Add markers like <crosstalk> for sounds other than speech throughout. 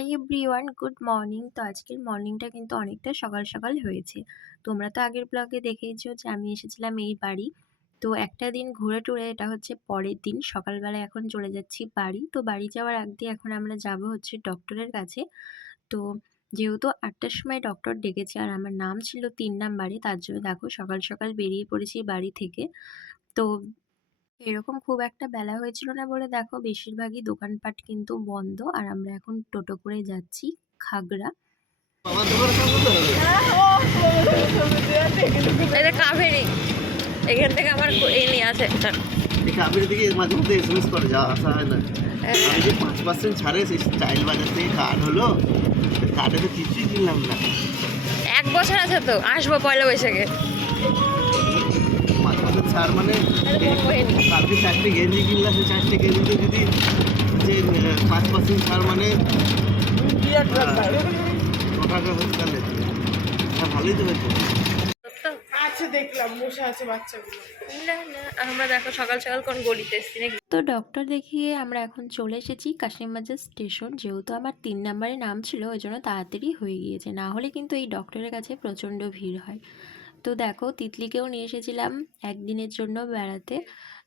Hi everyone good morning তো আজকের মর্নিংটা কিন্তু অনেকটা সকাল সকাল হয়েছে। তোমরা তো আগের ব্লগে দেখেইছো যে আমি এসেছিলাম এই বাড়ি। তো একটা দিন ঘুরে টুরে এটা হচ্ছে পরের দিন। সকালবেলা এখন চলে যাচ্ছি বাড়ি। তো বাড়ি যাওয়ার আগ দিয়ে এখন আমরা যাব হচ্ছে ডক্টরের কাছে। তো যেহেতু আটটার সময় ডক্টর ডেকেছে আর আমার নাম ছিল তিন নাম্বারে, তার জন্য দেখো সকাল সকাল বেরিয়ে পড়েছি বাড়ি থেকে। তো এরকম খুব একটা বেলা হয়েছিল না বলে দেখো বেশিরভাগই দোকানপাট কিন্তু বন্ধ। আর আমরা এখন টোটো করে যাচ্ছি খাগড়া। এটা কাভেরি এখান থেকে আমার এই নিয়ে আছে একটা এই কাবের দিকে মাঝে মধ্যে এসএমএস করে যাওয়া আসা হয় না। আমি যে পাঁচ পার্সেন্ট ছাড়ে সেই স্টাইল বাজার থেকে কার্ড হলো কার্ডে তো কিছুই কিনলাম না। এক বছর আছে তো আসব পয়লা বৈশাখে। ছাড় মানে। কালকে চারটে গেঞ্জি সেই চারটে গেঞ্জিতে যদি যে পাঁচ পার্সেন্ট ছাড় মানে টাকা হচ্ছে তাহলে। হ্যাঁ ভালোই তো হয়েছে। আছে দেখলাম বসে আছে বাচ্চাগুলো। না না আমরা দেখো সকাল সকাল কোন গলিতে এসছি তো ডক্টর দেখিয়ে আমরা এখন চলে এসেছি কাশিমবাজার স্টেশন যেহেতু আমার তিন নাম্বারে নাম ছিল ওই জন্য তাড়াতাড়ি হয়ে গিয়েছে। না হলে কিন্তু এই ডক্টরের কাছে প্রচণ্ড ভিড় হয়। তো দেখো তিতলিকেও নিয়ে এসেছিলাম একদিনের জন্য বেড়াতে।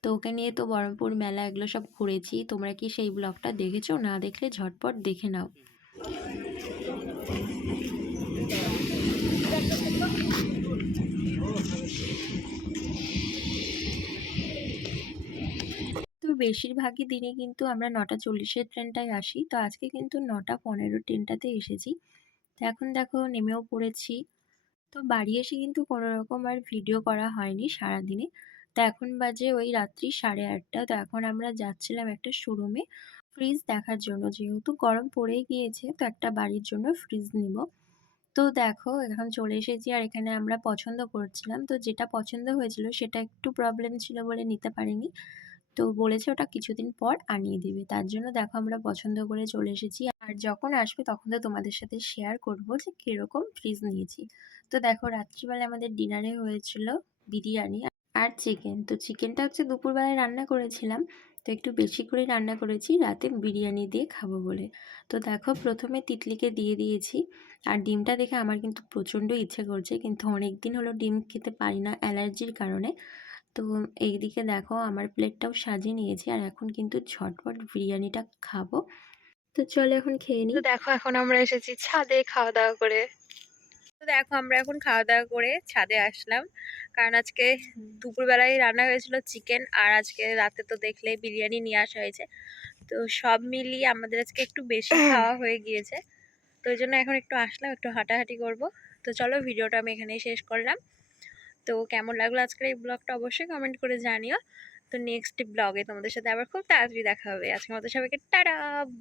তো ওকে নিয়ে তো বহরমপুর মেলা এগুলো সব ঘুরেছি। তোমরা কি সেই ব্লগটা দেখেছ? না দেখলে ঝটপট দেখে নাও। বেশিরভাগই দিনে কিন্তু আমরা নটা চল্লিশের ট্রেনটায় আসি। তো আজকে কিন্তু নটা পনেরো ট্রেনটাতে এসেছি। তো এখন দেখো নেমেও পড়েছি। তো বাড়ি এসে কিন্তু কোনো রকম আর ভিডিও করা হয়নি সারাদিনে। তো এখন বাজে ওই রাত্রি সাড়ে আটটা। তো এখন আমরা যাচ্ছিলাম একটা শোরুমে ফ্রিজ দেখার জন্য। যেহেতু গরম পড়েই গিয়েছে, তো একটা বাড়ির জন্য ফ্রিজ নিব। তো দেখো, এখন চলে এসেছি আর এখানে আমরা পছন্দ করছিলাম। তো যেটা পছন্দ হয়েছিল সেটা একটু প্রবলেম ছিল বলে নিতে পারিনি। তো বলেছে ওটা কিছুদিন পর আনিয়ে দিবে। তার জন্য দেখো আমরা পছন্দ করে চলে এসেছি। আর যখন আসবে তখন তো তোমাদের সাথে শেয়ার করব যে কীরকম ফ্রিজ নিয়েছি। তো দেখো রাত্রিবেলা আমাদের ডিনারে হয়েছিল বিরিয়ানি আর চিকেন তো চিকেনটা হচ্ছে দুপুরবেলায় রান্না করেছিলাম। তো একটু বেশি করেই রান্না করেছি, রাতে বিরিয়ানি দিয়ে খাব বলে। তো দেখো প্রথমে তিতলিকে দিয়ে দিয়েছি। আর ডিমটা দেখে আমার কিন্তু প্রচণ্ড ইচ্ছে করছে। কিন্তু অনেক দিন হলো ডিম খেতে পারি না অ্যালার্জির কারণে। তো এইদিকে দেখো আমার প্লেটটাও সাজিয়ে নিয়েছি আর এখন কিন্তু ঝটপট বিরিয়ানিটা খাব। তো চলো এখন খেয়ে নিই। দেখো এখন আমরা এসেছি ছাদে খাওয়া দাওয়া করে। তো দেখো আমরা এখন খাওয়া দাওয়া করে ছাদে আসলাম। কারণ আজকে দুপুরবেলায় রান্না হয়েছিল চিকেন আর আজকে রাতে তো দেখলে বিরিয়ানি নিয়ে আসা হয়েছে। তো সব মিলিয়ে আমাদের আজকে একটু বেশি <clears throat> খাওয়া হয়ে গিয়েছে। তো ওই জন্য এখন একটু আসলাম একটু হাঁটাহাঁটি করব। তো চলো ভিডিওটা আমি এখানেই শেষ করলাম। তো কেমন লাগল আজকের এই ব্লগটা অবশ্যই কমেন্ট করে জানিও। তো নেক্সট ব্লগে তোমাদের সাথে আবার খুব তাড়াতাড়ি দেখা হবে। আজকের মতো সবাইকে টাটা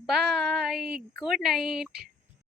বাই গুড নাইট